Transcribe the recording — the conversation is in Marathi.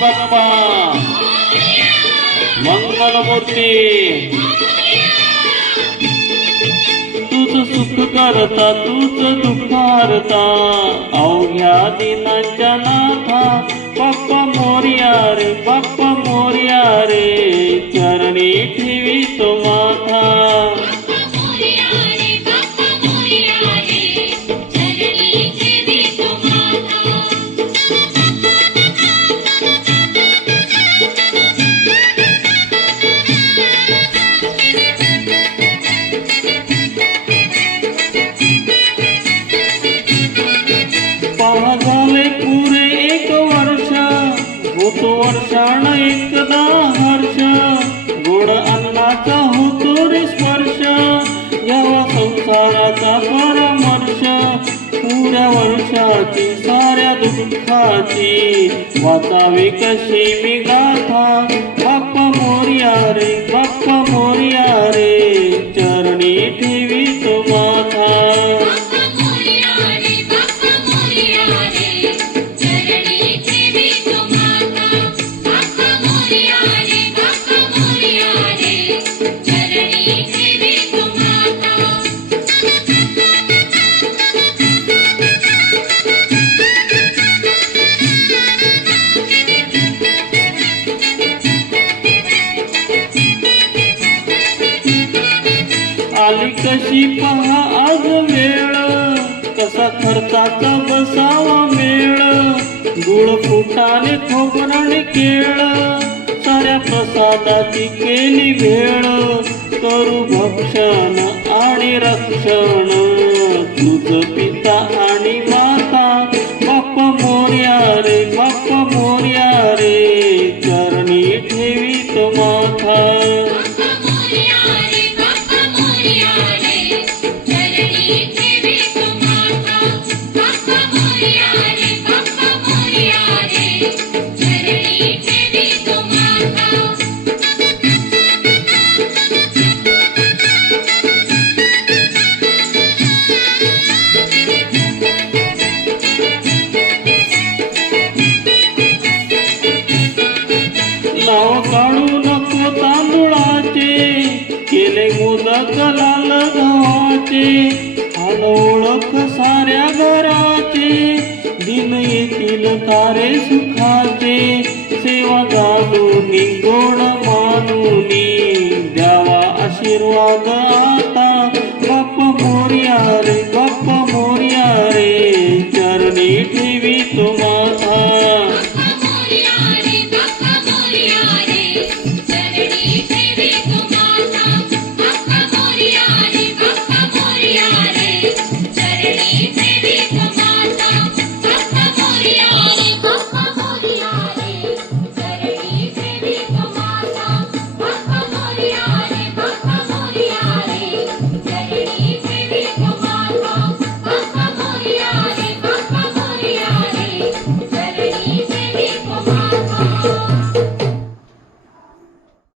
बाप्पा मंगलमूर्ती तूच सुख करता तूच दुःख हरता अवघ्या दिनांच्या नाथा बाप्पा मोरया रे बाप्पा मोरया रे चरणी ठेवी तो माथा झाले पुरे एक वर्ष होतो वर्षान एकदा हर्ष गोड अन्नाचा होतो रे स्पर्श यावा संसाराचा परामर्श पुऱ्या वर्षाची साऱ्या दुःखाची वाचावी कशी मी गाथा बाप्पा मोरया रे बाप्पा मोरया रे चरणी ठेवी तो माथा आली कशी पहा आज वेळ कसा खर्चाचा बसावा मेळ गुळ फुटाने खोबराने केळ साऱ्या प्रसादाची केली भेळ करू भक्षण आणि रक्षण तुझ पिता आणि माता बाप्पा मोरया रे बाप्पा मोरया रे चरणी ठेवी तो माथा नाव काढू नको तांदुळाचे केले मोदक लाल गव्हाचे आलं ओळख साऱ्या घराचे दिन येतील तारे सुखाचे सेवा घालूनी गोड मानूनी द्यावा आशीर्वाद आता बाप्पा मोरया रे